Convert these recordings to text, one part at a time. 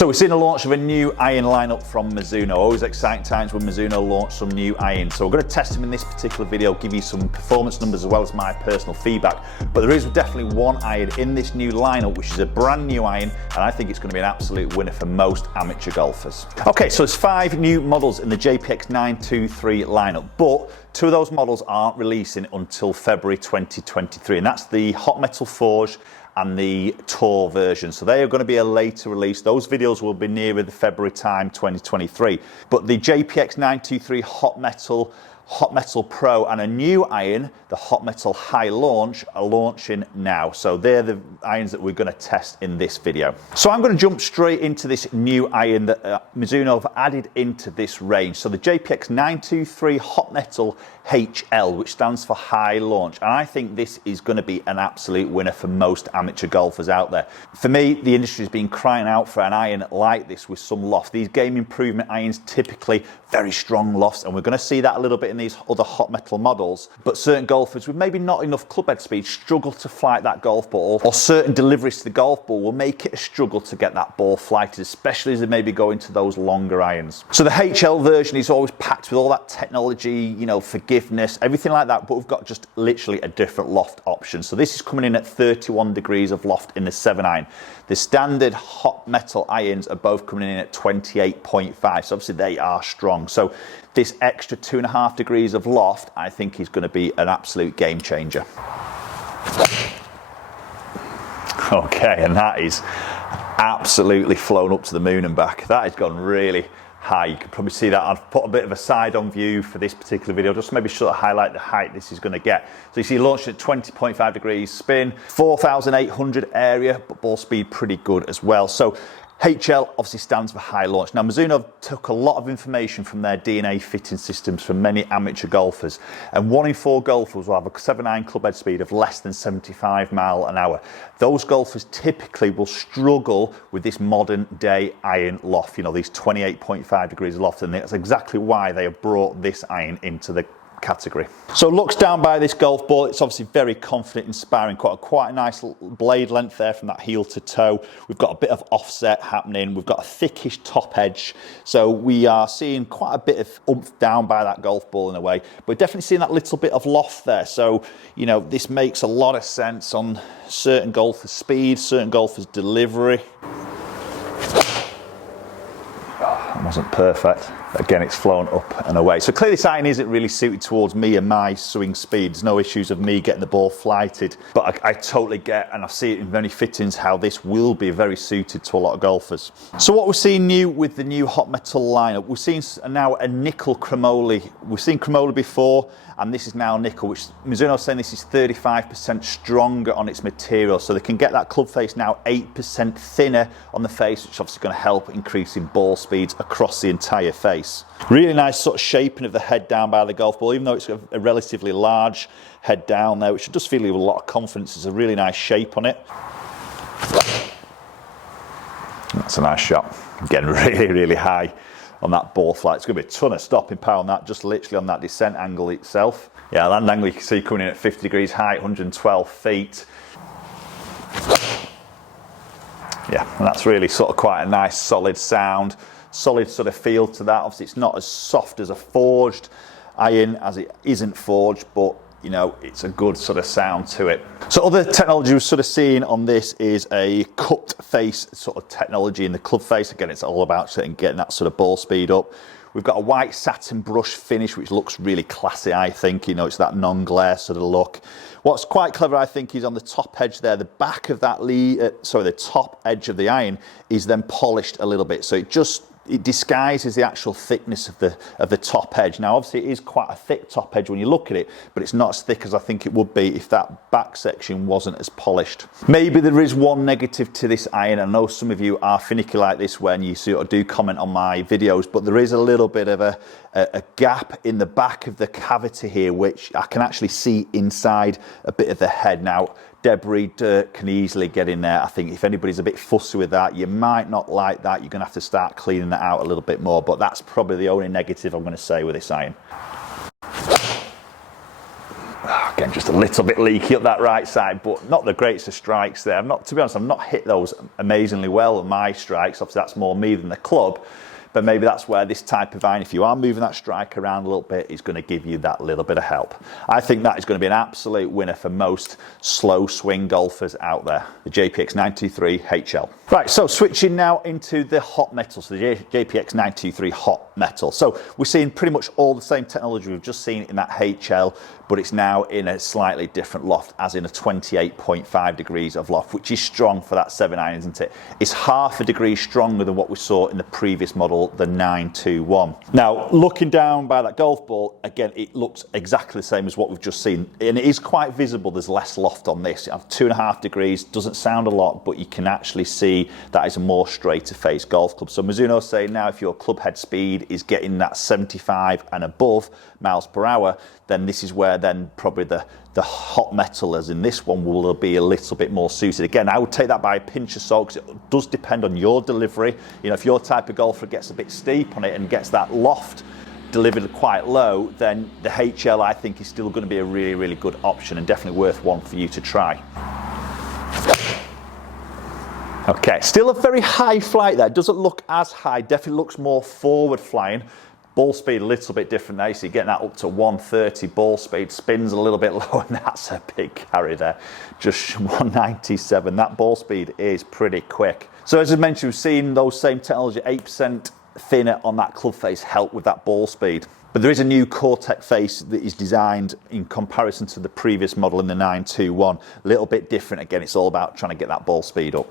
So we've seen the launch of a new iron lineup from Mizuno. Always exciting times when Mizuno launch some new irons. So we're going to test them in this particular video, give you some performance numbers as well as my personal feedback. But there is definitely one iron in this new lineup which is a brand new iron, and I think it's going to be an absolute winner for most amateur golfers. Okay, so there's 5 new models in the JPX923 lineup, but 2 of those models aren't releasing until February 2023, and that's the Hot Metal Forge and the Tour version. So they are going to be a later release. Those videos will be nearer the February time 2023. But the JPX923 Hot Metal Pro and a new iron, the Hot Metal High Launch, are launching now. So they're the irons that we're going to test in this video. So I'm going to jump straight into this new iron that Mizuno have added into this range. So the JPX923 Hot Metal HL, which stands for High Launch. And I think this is going to be an absolute winner for most amateur golfers out there. For me, the industry has been crying out for an iron like this with some loft. These game improvement irons typically very strong lofts, and we're going to see that a little bit in these other hot metal models. But certain golfers with maybe not enough club head speed struggle to flight that golf ball, or certain deliveries to the golf ball will make it a struggle to get that ball flighted, especially as they maybe go into those longer irons. So the HL version is always packed with all that technology, you know, forgiveness, everything like that, but we've got just literally a different loft option. So this is coming in at 31 degrees of loft in the 7 iron. The standard hot metal irons are both coming in at 28.5, so obviously they are strong. So this extra 2.5 degrees of loft, I think, is going to be an absolute game changer. Okay, and that is absolutely flown up to the moon and back. That has gone really high. You can probably see that. I've put a bit of a side-on view for this particular video, just maybe sort of highlight the height this is going to get. So you see launched at 20.5 degrees spin, 4,800 area, but ball speed pretty good as well. So HL obviously stands for High Launch. Now Mizuno took a lot of information from their DNA fitting systems from many amateur golfers, and 1 in 4 golfers will have a 7-iron club head speed of less than 75 miles an hour. Those golfers typically will struggle with this modern day iron loft, you know, these 28.5 degrees of loft, and that's exactly why they have brought this iron into the category. So looks down by this golf ball, it's obviously very confident, inspiring, quite a nice blade length there from that heel to toe. We've got a bit of offset happening, we've got a thickish top edge, so we are seeing quite a bit of oomph down by that golf ball in a way, but we're definitely seeing that little bit of loft there. So, you know, this makes a lot of sense on certain golfers' speed, certain golfers' delivery. That wasn't perfect. Again, it's flown up and away. So clearly this iron isn't really suited towards me and my swing speed. There's no issues of me getting the ball flighted. But I totally get, and I see it in many fittings, how this will be very suited to a lot of golfers. So what we're seeing new with the new hot metal lineup, we're seeing now a nickel chromoly. We've seen chromoly before, and this is now nickel, which Mizuno is saying this is 35% stronger on its material. So they can get that club face now 8% thinner on the face, which is obviously going to help increasing ball speeds across the entire face. Really nice sort of shaping of the head down by the golf ball, even though it's a relatively large head down there, which does feel with a lot of confidence. There's a really nice shape on it. That's a nice shot. Again, really high on that ball flight. It's going to be a ton of stopping power on that, just literally on that descent angle itself. Yeah, land angle you can see coming in at 50 degrees height, 112 feet. Yeah, and that's really sort of quite a nice solid sound. Solid sort of feel to that. Obviously it's not as soft as a forged iron as it isn't forged, but you know, it's a good sort of sound to it. So other technology we're sort of seeing on this is a cupped face sort of technology in the club face. Again, it's all about getting that sort of ball speed up. We've got a white satin brush finish, which looks really classy, I think. You know, it's that non-glare sort of look. What's quite clever, I think, is on the top edge there, the back of that the top edge of the iron is then polished a little bit. So it disguises the actual thickness of the top edge. Now obviously it is quite a thick top edge when you look at it, but it's not as thick as I think it would be if that back section wasn't as polished. Maybe there is one negative to this iron. I know some of you are finicky like this when you sort of do comment on my videos, but there is a little bit of a gap in the back of the cavity here, which I can actually see inside a bit of the head. Now debris, dirt can easily get in there. I think if anybody's a bit fussy with that, you might not like that. You're going to have to start cleaning that out a little bit more, but that's probably the only negative I'm going to say with this iron. Again, Again, just a little bit leaky up that right side, but not the greatest of strikes there. To be honest, I've not hit those amazingly well with my strikes. Obviously, that's more me than the club. But maybe that's where this type of iron, if you are moving that strike around a little bit, is going to give you that little bit of help. I think that is going to be an absolute winner for most slow swing golfers out there, the JPX923 HL. Right, so switching now into the hot metal, so the JPX923 Hot Metal. So we're seeing pretty much all the same technology we've just seen in that HL, but it's now in a slightly different loft, as in a 28.5 degrees of loft, which is strong for that 7 iron, isn't it? It's half a degree stronger than what we saw in the previous model, the 921. Now, looking down by that golf ball, again, it looks exactly the same as what we've just seen, and it is quite visible. There's less loft on this. You have 2.5 degrees, doesn't sound a lot, but you can actually see that is a more straighter face golf club. So Mizuno saying now if your club head speed is getting that 75 and above miles per hour, then this is where then probably the hot metal, as in this one, will be a little bit more suited. Again, I would take that by a pinch of salt, because it does depend on your delivery. You know, if your type of golfer gets a bit steep on it and gets that loft delivered quite low, then the HL, I think, is still going to be a really, really good option, and definitely worth one for you to try. Okay, still a very high flight there. Doesn't look as high, definitely looks more forward flying. Ball speed a little bit different there, so you're getting that up to 130 ball speed, spins a little bit low, and that's a big carry there, just 197. That ball speed is pretty quick. So as I mentioned, we've seen those same technology, 8% thinner on that club face, help with that ball speed. But there is a new Cortex face that is designed in comparison to the previous model in the 921. A little bit different. Again, it's all about trying to get that ball speed up.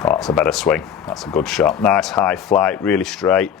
Oh, that's a better swing. That's a good shot. Nice high flight, really straight.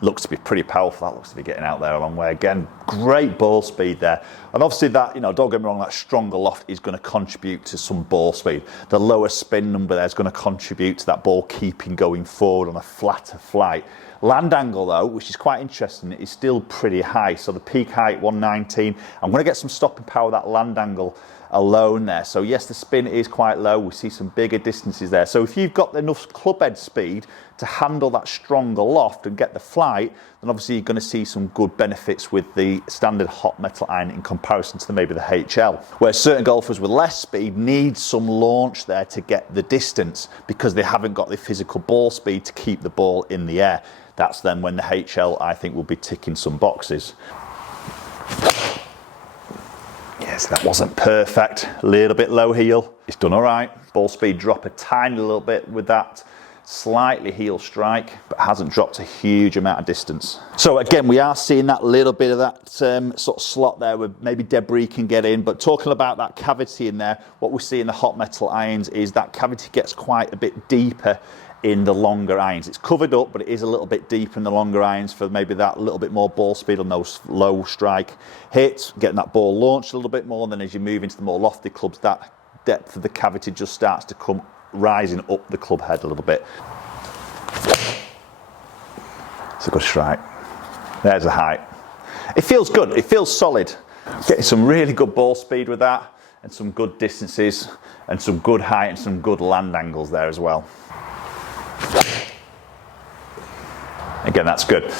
Looks to be pretty powerful. That looks to be getting out there a long way. Again, great ball speed there. And obviously that, you know, don't get me wrong, that stronger loft is going to contribute to some ball speed. The lower spin number there is going to contribute to that ball keeping going forward on a flatter flight. Land angle though, which is quite interesting, is still pretty high. So the peak height, 119. I'm going to get some stopping power with that land angle alone there. So yes, the spin is quite low. We see some bigger distances there. So if you've got enough club head speed to handle that stronger loft and get the flight, then obviously you're going to see some good benefits with the standard hot metal iron in comparison to maybe the HL. Where certain golfers with less speed need some launch there to get the distance, because they haven't got the physical ball speed to keep the ball in the air. That's then when the HL, I think, will be ticking some boxes. Yes, that wasn't perfect. A little bit low heel. It's done all right. Ball speed drop a tiny little bit with that slightly heel strike, but hasn't dropped a huge amount of distance. So again, we are seeing that little bit of that sort of slot there where maybe debris can get in. But talking about that cavity in there, what we see in the hot metal irons is that cavity gets quite a bit deeper in the longer irons. It's covered up, but it is a little bit deeper in the longer irons for maybe that little bit more ball speed on those low strike hits, getting that ball launched a little bit more. And then as you move into the more lofty clubs, that depth of the cavity just starts to come rising up the club head a little bit. It's a good strike. There's the height. It feels good. It feels solid. Getting some really good ball speed with that, and some good distances, and some good height, and some good land angles there as well. Again, that's good.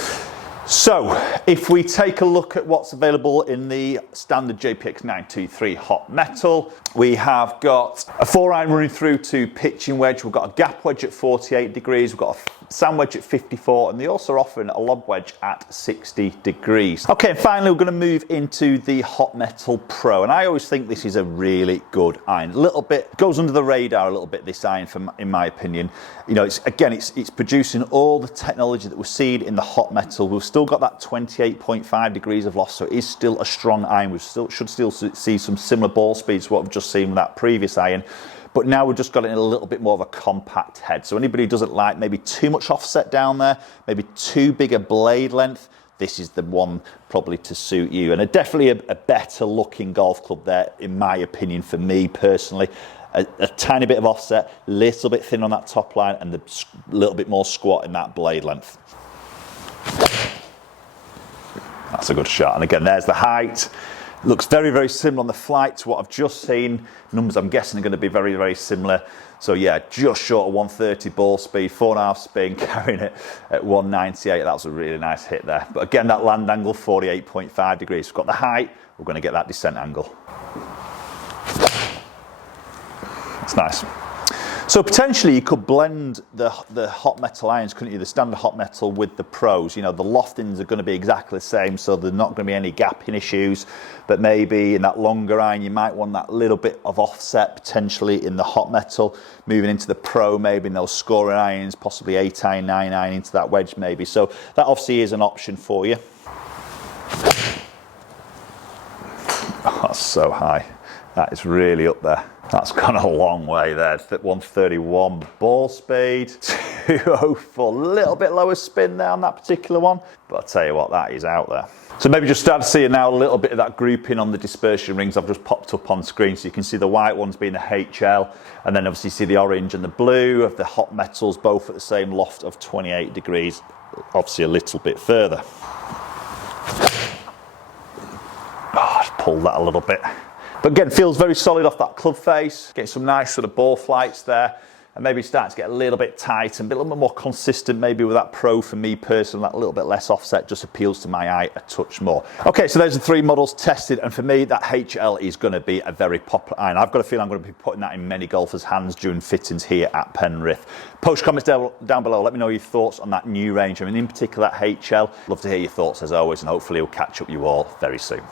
So if we take a look at what's available in the standard JPX923 Hot Metal, we have got a 4-iron running through to pitching wedge. We've got a gap wedge at 48 degrees. We've got a sand wedge at 54, and they also are offering a lob wedge at 60 degrees. Okay, and finally we're going to move into the Hot Metal Pro, and I always think this is a really good iron. A little bit goes under the radar a little bit, this iron, in my opinion. You know, it's producing all the technology that we're seeing in the Hot Metal. We've still got that 28.5 degrees of loft, so it is still a strong iron. We should still see some similar ball speeds to what we've just seen with that previous iron. But now we've just got it in a little bit more of a compact head. So anybody who doesn't like maybe too much offset down there, maybe too big a blade length, this is the one probably to suit you. And definitely a better looking golf club there, in my opinion, for me personally. A tiny bit of offset, little bit thin on that top line, and a little bit more squat in that blade length. That's a good shot. And again, there's the height. Looks very, very similar on the flight to what I've just seen. Numbers I'm guessing are going to be very, very similar. So yeah, just short of 130 ball speed, 4.5 spin, carrying it at 198. That was a really nice hit there. But again, that land angle, 48.5 degrees. We've got the height, we're going to get that descent angle. That's nice. So potentially you could blend the hot metal irons, couldn't you? The standard hot metal with the pros. You know, the loftings are going to be exactly the same, so there's not going to be any gapping issues. But maybe in that longer iron, you might want that little bit of offset potentially in the hot metal. Moving into the pro, maybe in those scoring irons, possibly 8 iron, 9 iron into that wedge maybe. So that obviously is an option for you. Oh, that's so high. That is really up there. That's gone a long way there. 131 ball speed, 204, a little bit lower spin there on that particular one. But I'll tell you what, that is out there. So maybe just start to see now a little bit of that grouping on the dispersion rings I've just popped up on screen. So you can see the white ones being the HL, and then obviously see the orange and the blue of the hot metals, both at the same loft of 28 degrees, obviously a little bit further. Oh, just pulled that a little bit. But again, feels very solid off that club face, getting some nice sort of ball flights there, and maybe starting to get a little bit tight and a little bit more consistent maybe with that pro for me personally. That little bit less offset just appeals to my eye a touch more. Okay, so there's the 3 models tested, and for me that HL is going to be a very popular iron. I've got a feeling I'm going to be putting that in many golfers' hands during fittings here at Penrith. Post comments down below, let me know your thoughts on that new range. I mean, in particular that HL. Love to hear your thoughts as always, and hopefully we'll catch up with you all very soon.